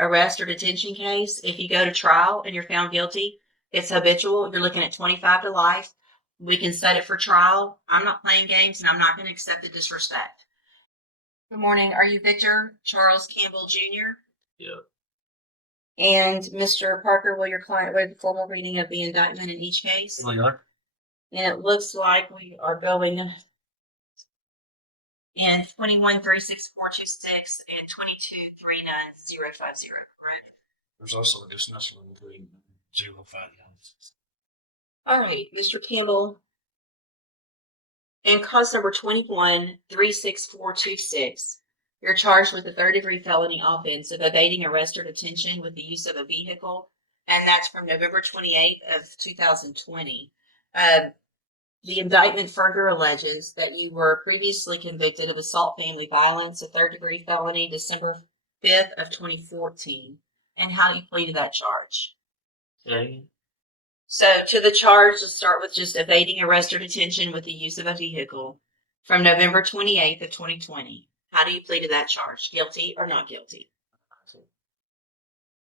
arrest or detention case. If you go to trial and you're found guilty, it's habitual. You're looking at 25 to life. We can set it for trial. I'm not playing games, and I'm not going to accept the disrespect. Good morning. Are you Victor Charles Campbell Jr.? Yeah. And Mr. Parker, will your client read the formal reading of the indictment in each case? We are. And it looks like we are going in 21-36426 and 22-39050, correct? There's also a dismissal including 059. All right, Mr. Campbell. In cause number 21-36426, you're charged with the third-degree felony offense of evading arrest or detention with the use of a vehicle, and that's from November 28th of 2020. The indictment further alleges that you were previously convicted of assault family violence, a third-degree felony, December 5th of 2014. And how do you plead to that charge? Okay. So to the charge, let's start with just evading arrest or detention with the use of a vehicle from November 28th of 2020. How do you plead to that charge? Guilty or not guilty?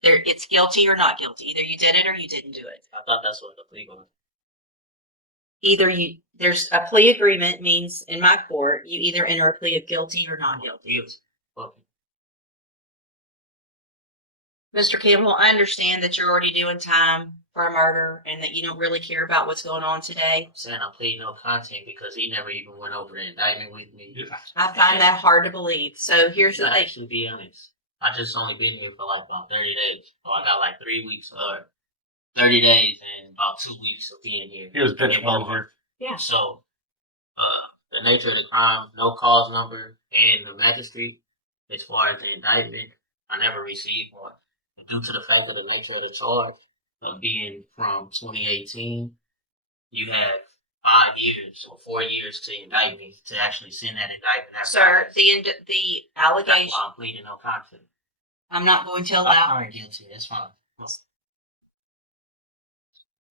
It's guilty or not guilty. Either you did it or you didn't do it. I thought that's what the plea was. There's a plea agreement means in my court, you either enter a plea of guilty or not guilty. Okay. Mr. Campbell, I understand that you're already doing time for a murder and that you don't really care about what's going on today. I'm saying I plead no content because he never even went over the indictment with me. I find that hard to believe. So here's the thing. To be honest, I just only been here for like about 30 days. So I got like 3 weeks or 30 days and about 2 weeks of being here. Here's Benjamin over. Yeah. So, the nature of the crime, no cause number, and the magistrate, as far as the indictment, I never received one. And due to the fact of the nature of the charge, being from 2018, you have 5 years or 4 years to indict me to actually send that indictment. Sir, the allegation. That's why I'm pleading no contest. I'm not going to I'm allow. not guilty. That's fine.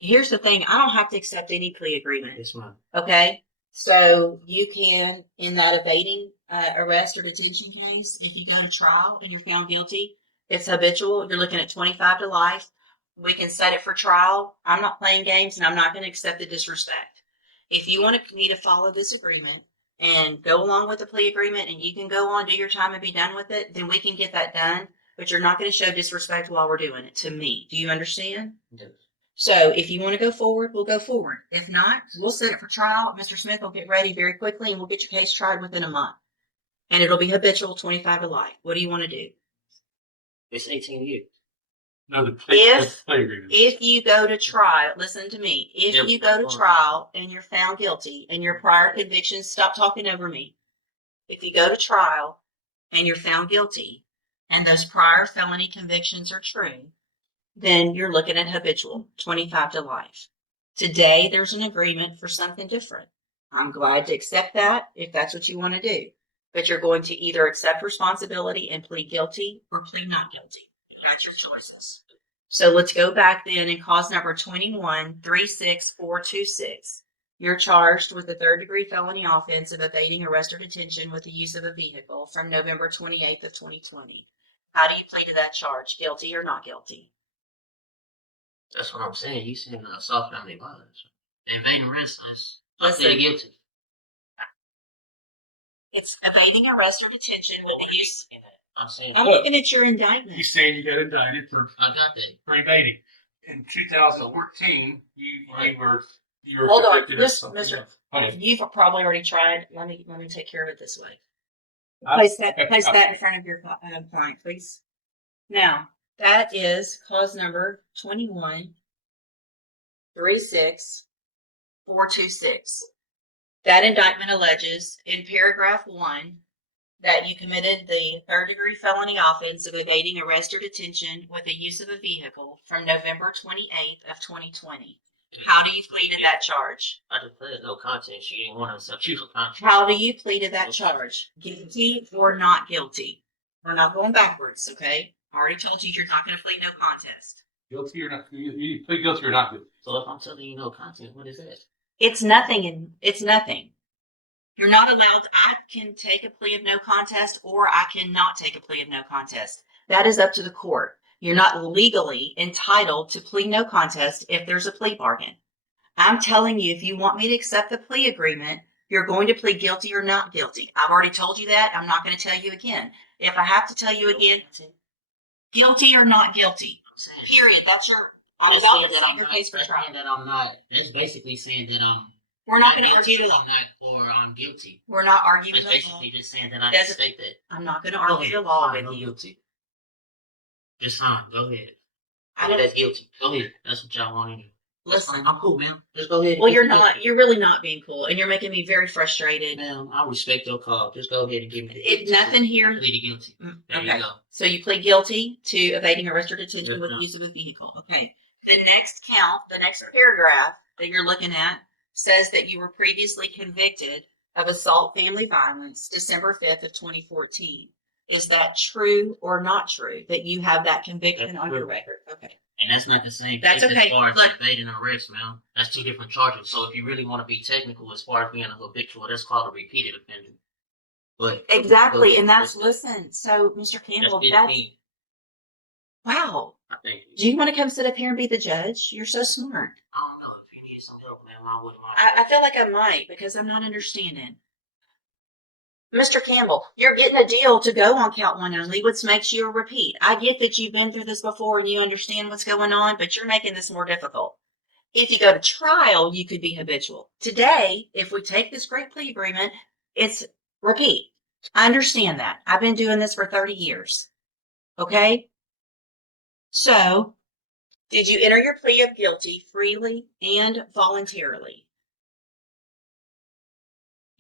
Here's the thing. I don't have to accept any plea agreement. That's fine. Okay? So you can, in that evading arrest or detention case, if you go to trial and you're found guilty, it's habitual. You're looking at 25 to life. We can set it for trial. I'm not playing games, and I'm not going to accept the disrespect. If you want me to follow this agreement and go along with the plea agreement and you can go on, do your time, and be done with it, then we can get that done. But you're not going to show disrespect while we're doing it to me. Do you understand? Yes. So if you want to go forward, we'll go forward. If not, we'll set it for trial. Mr. Smith will get ready very quickly, and we'll get your case tried within a month. And it'll be habitual 25 to life. What do you want to do? It's 18 years. No, the plea agreement. If you go to trial, listen to me. If you go to trial and you're found guilty and your prior convictions, stop talking over me. If you go to trial and you're found guilty and those prior felony convictions are true, then you're looking at habitual 25 to life. Today, there's an agreement for something different. I'm glad to accept that if that's what you want to do. But you're going to either accept responsibility and plead guilty or plead not guilty. That's your choices. So let's go back then in cause number 21-36426. You're charged with the third-degree felony offense of evading arrest or detention with the use of a vehicle from November 28th of 2020. How do you plead to that charge? Guilty or not guilty? That's what I'm saying. You said assault family violence. Evading arrest is Listen. guilty. It's evading arrest or detention with the use. I'm Look. looking at your indictment. You saying you got indicted for I got that. evading. In 2014, you were Hold on, convicted of something Mr. else. Okay. You've probably already tried. Let me take care of it this way. Place that in front of your client, please. Now, that is cause number 21-36426. That indictment alleges in paragraph 1 that you committed the third-degree felony offense of evading arrest or detention with the use of a vehicle from November 28th of 2020. How do you plead to that charge? I just pleaded no contest. She didn't want to substitute for contest. How do you plead to that charge? Guilty or not guilty? We're not going backwards, okay? I already told you you're not going to plead no contest. Guilty or not? You plead guilty or not guilty? So if I'm telling you no contest, what is that? It's nothing, and it's nothing. You're not allowed. I can take a plea of no contest, or I cannot take a plea of no contest. That is up to the court. You're not legally entitled to plead no contest if there's a plea bargain. I'm telling you, if you want me to accept the plea agreement, you're going to plead guilty or not guilty. I've already told you that. I'm not going to tell you again. If I have to tell you again, guilty or not guilty. Period. That's your. I'm That's about saying to that set I'm your not. case for That's trial. saying that I'm not. That's basically saying that We're not going to argue the guilty, law. I'm not, or I'm guilty. We're not arguing That's the law. basically just saying that I Doesn't- state that. I'm not going to Go argue ahead. the law Fine, with I'm you. guilty. Just fine. Go ahead. I don't. That's guilty. Go ahead. That's what y'all want to do. That's Listen. fine. I'm cool, man. Just go ahead. Well, you're not. You're really not being cool, and you're making me very frustrated. Ma'am, I respect your call. Just go ahead and give me the It nothing here. Plead guilty. There Okay. you go. So you plead guilty to evading arrest or detention Yes, with ma'am. use of a vehicle. Okay. The next count, the next paragraph that you're looking at says that you were previously convicted of assault family violence December 5th of 2014. Is that true or not true that you have that conviction That's on your true. record? Okay. And that's not the same That's case okay. as far as Look. evading arrest, man. That's two different charges. So if you really want to be technical as far as being a habitual, that's called a repeated offender. But Exactly. And that's, listen, so Mr. Campbell, that's that's, 15, wow. I think. Do you want to come sit up here and be the judge? You're so smart. I don't know if you need some help, man. I wouldn't I mind. feel like I might because I'm not understanding. Mr. Campbell, you're getting a deal to go on count one only, which makes you a repeat. I get that you've been through this before and you understand what's going on, but you're making this more difficult. If you go to trial, you could be habitual. Today, if we take this great plea agreement, it's repeat. I understand that. I've been doing this for 30 years. Okay? So, did you enter your plea of guilty freely and voluntarily?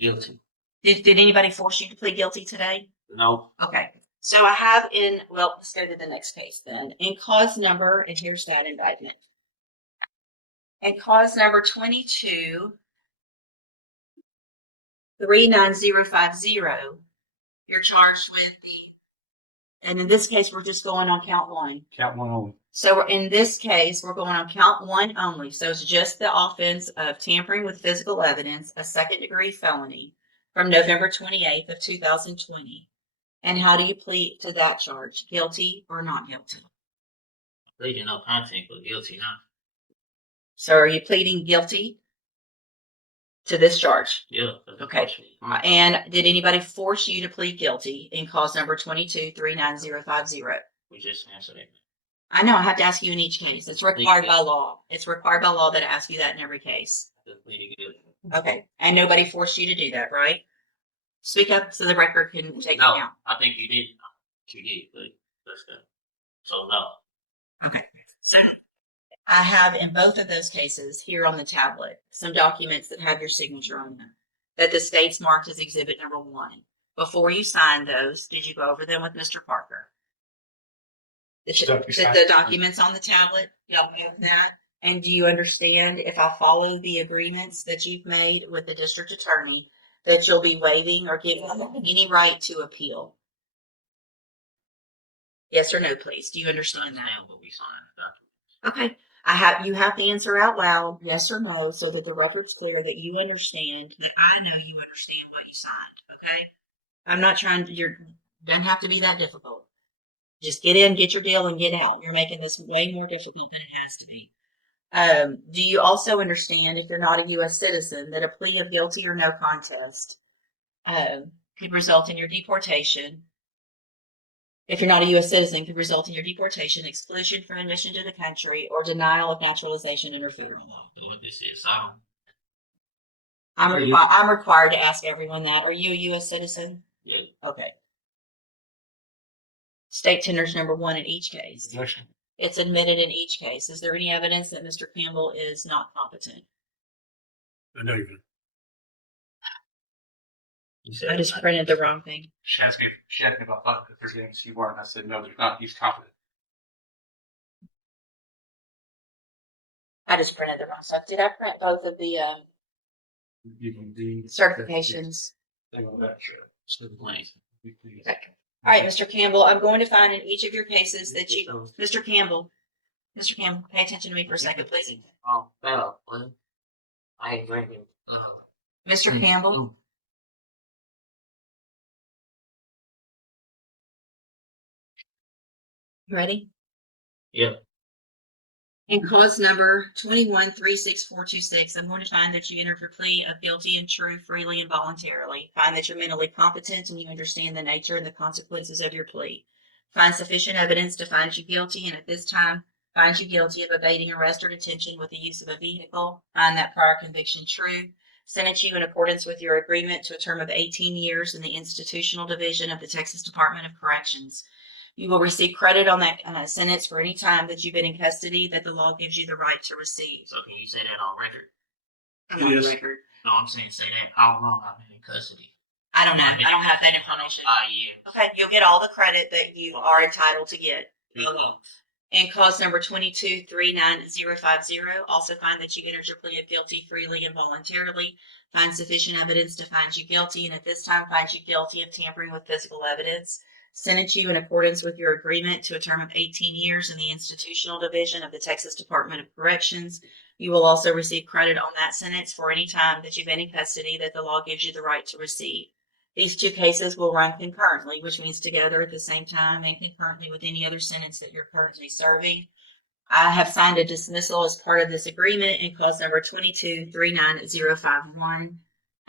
Guilty. Did anybody force you to plead guilty today? No. Okay. So I have let's go to the next case then. In cause number, and here's that indictment. In cause number 22 39050, you're charged with and in this case, we're just going on count one. Count one only. So in this case, we're going on count one only. So it's just the offense of tampering with physical evidence, a second-degree felony from November 28th of 2020. And how do you plead to that charge? Guilty or not guilty? Pleading no content, but guilty not. So are you pleading guilty to this charge? Yeah. Okay. And did anybody force you to plead guilty in cause number 22 39050? We just answered it. I know I have to ask you in each case. It's required by law. It's required by law that I ask you that in every case. Just pleading guilty. Okay. And nobody forced you to do that, right? Speak up so the record can take No, account. I think you did. You did, but that's good. So no. Okay. So I have in both of those cases here on the tablet some documents that have your signature on them that the state's marked as exhibit number 1. Before you signed those, did you go over them with Mr. Parker? The documents on the tablet, y'all have that? And do you understand if I follow the agreements that you've made with the district attorney that you'll be waiving or giving them any right to appeal? Yes or no, please. Do you understand that? What we signed. Okay. You have to answer out loud, yes or no, so that the record's clear that you understand, that I know you understand what you signed, okay? I'm not trying to, doesn't have to be that difficult. Just get in, get your deal, and get out. You're making this way more difficult than it has to be. Do you also understand, if you're not a U.S. citizen, that a plea of guilty or no contest could result in your deportation? If you're not a U.S. citizen, could result in your deportation, exclusion from admission to the country, or denial of naturalization under federal law. What this is, I'm required to ask everyone that. Are you a U.S. citizen? Yeah. Okay. State tenders number 1 in each case. It's admitted in each case. Is there any evidence that Mr. Campbell is not competent? I know you're gonna. I just printed the wrong thing. She asked me if I thought that there's games you weren't. I said no, there's not. He's confident. I just printed the wrong stuff. Did I print both of the You can do certifications? thing on that show. Okay. All right, Mr. Campbell, I'm going to find in each of your cases that you, Mr. Campbell, pay attention to me for a second, please. Oh, fell. I ain't drinking. Mr. Campbell, Ready? Yeah. In cause number 21-36426, I'm going to find that you entered your plea of guilty and true freely and voluntarily. Find that you're mentally competent and you understand the nature and the consequences of your plea. Find sufficient evidence to find you guilty, and at this time, find you guilty of evading arrest or detention with the use of a vehicle. Find that prior conviction true. Sentence you in accordance with your agreement to a term of 18 years in the institutional division of the Texas Department of Corrections. You will receive credit on that sentence for any time that you've been in custody that the law gives you the right to receive. So can you say that on record? I'm on the record. No, I'm saying say that how long I've been in custody. I don't know. I don't have that information. 5 years. Okay, you'll get all the credit that you are entitled to get. Mhm. And cause number 22-39050, also find that you entered your plea of guilty freely and voluntarily. Find sufficient evidence to find you guilty, and at this time find you guilty of tampering with physical evidence. Sentence you in accordance with your agreement to a term of 18 years in the institutional division of the Texas Department of Corrections. You will also receive credit on that sentence for any time that you've been in custody that the law gives you the right to receive. These two cases will run concurrently, which means together at the same time and concurrently with any other sentence that you're currently serving. I have signed a dismissal as part of this agreement in cause number 22-39051.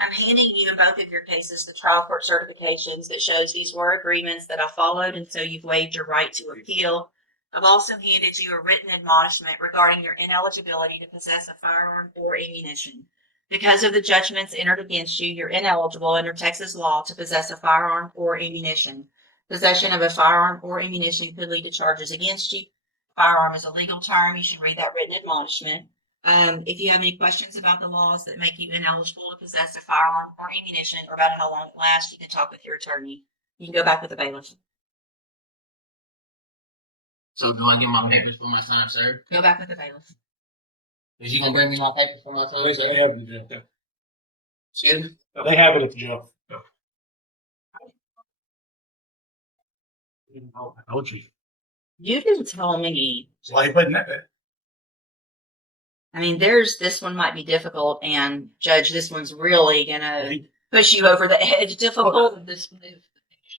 I'm handing you in both of your cases the trial court certifications that shows these were agreements that I followed, and so you've waived your right to appeal. I've also handed you a written admonishment regarding your ineligibility to possess a firearm or ammunition. Because of the judgments entered against you, you're ineligible under Texas law to possess a firearm or ammunition. Possession of a firearm or ammunition could lead to charges against you. Firearm is a legal term. You should read that written admonishment. If you have any questions about the laws that make you ineligible to possess a firearm or ammunition, or about how long it lasts, you can talk with your attorney. You can go back with the bailiff. So do I get my papers for my son, sir? Go back with the bailiff. Is you gonna bring me my papers for my son, They sir? have it at the jail. Excuse me? They have it at the jail. I told you. You didn't tell me. So why you putting that there? I mean, this one might be difficult, and Judge, this one's really gonna push you over the edge. Difficult.